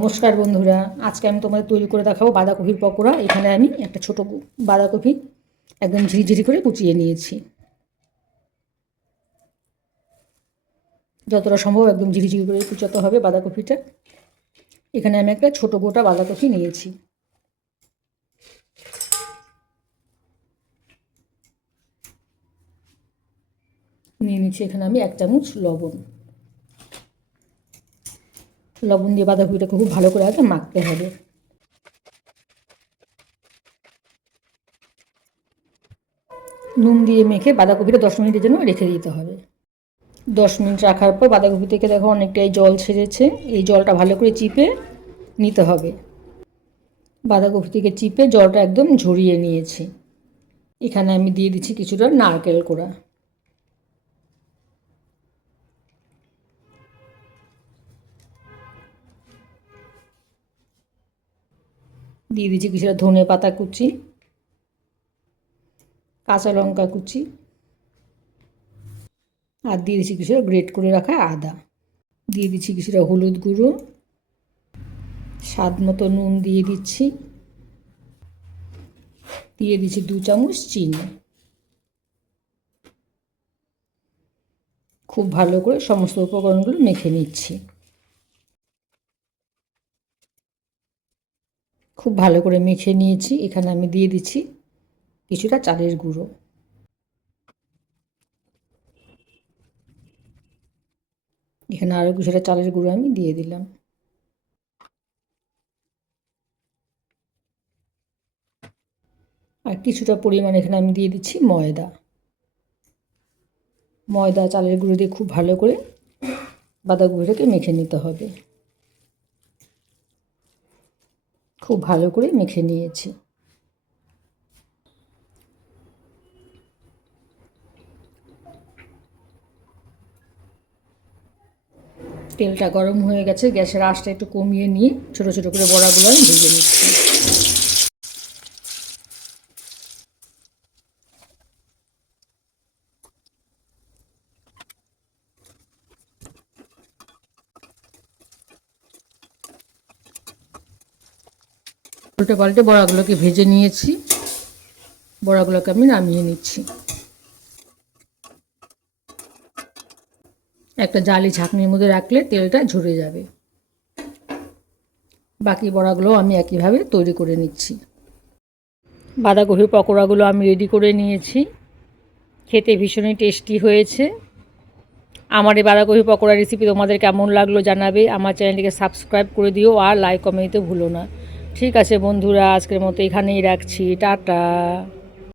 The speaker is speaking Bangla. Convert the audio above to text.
নমস্কার বন্ধুরা, আজকে আমি তোমাদের তৈরি করে দেখাবো বাঁধাকপির পকোড়া। এখানে আমি একটা ছোট বাঁধাকপি একদম ঝিরিঝিরি করে কুচিয়ে নিয়েছি। যতটা সম্ভব একদম ঝিরিঝিরি করে কুচাতে হবে বাঁধাকপিটা। এখানে আমি একটা ছোট গোটা বাঁধাকপি নিয়েছি। নিয়ে নিচ্ছি এখানে আমি 1 চামচ লবণ। লবণ দিয়ে বাঁধাকপিটাকে খুব ভালো করে আগে মাখতে হবে। নুন দিয়ে মেখে বাঁধাকপিটা 10 মিনিটের জন্য রেখে দিতে হবে। 10 মিনিট রাখার পর বাঁধাকপি থেকে দেখো অনেকটাই জল ছেড়েছে। এই জলটা ভালো করে চিপে নিতে হবে। বাঁধাকপি থেকে চিপে জলটা একদম ঝরিয়ে নিয়েছি। এখানে আমি দিয়ে দিচ্ছি কিছুটা নারকেল কোড়া। দিয়ে দিচ্ছি কিছুটা ধনে পাতা কুচি, কাঁচা লঙ্কা কুচি, আর দিয়ে দিচ্ছি কিছুটা গ্রেট করে রাখা আদা। দিয়ে দিচ্ছি কিছুটা হলুদ গুঁড়ো, স্বাদ মতো নুন দিয়ে দিচ্ছি, দিয়ে দিচ্ছি 2 চামচ চিনি। খুব ভালো করে সমস্ত উপকরণগুলো মেখে নিচ্ছি। খুব ভালো করে মেখে নিয়েছি। এখানে আমি দিয়ে দিচ্ছি কিছুটা চালের গুঁড়ো। এখানে আরও কিছুটা চালের গুঁড়ো আমি দিয়ে দিলাম। আর কিছুটা পরিমাণ এখানে আমি দিয়ে দিচ্ছি ময়দা। ময়দা চালের গুঁড়ো দিয়ে খুব ভালো করে বাঁধাকপিটাকে মেখে নিতে হবে। খুব ভালো করে মেখে নিয়েছি। তেলটা গরম হয়ে গেছে, গ্যাসের আঁচটা একটু কমিয়ে নিয়ে ছোট ছোট করে বড়াগুলো আমি ভেজে নিচ্ছি। উল্টে পাল্টে বড়াগুলোকে ভেজে নিয়েছি। বড়াগুলোকে আমি নামিয়ে নিচ্ছি। একটা জালি ছাঁকনির মধ্যে রাখলে তেলটা ঝরে যাবে। বাকি বড়াগুলো আমি একইভাবে তৈরি করে নিচ্ছি। বাঁধাকপির পকোড়াগুলো আমি রেডি করে নিয়েছি। খেতে ভীষণই টেস্টি হয়েছে। আমার এই বাঁধাকপি পকোড়া রেসিপি তোমাদের কেমন লাগলো জানাবে। আমার চ্যানেলটিকে সাবস্ক্রাইব করে দিও আর লাইক কমেন্ট দিতে ভুলো না। ঠিক আছে বন্ধুরা, আজকের মতো এখানেই রাখছি। টাটা।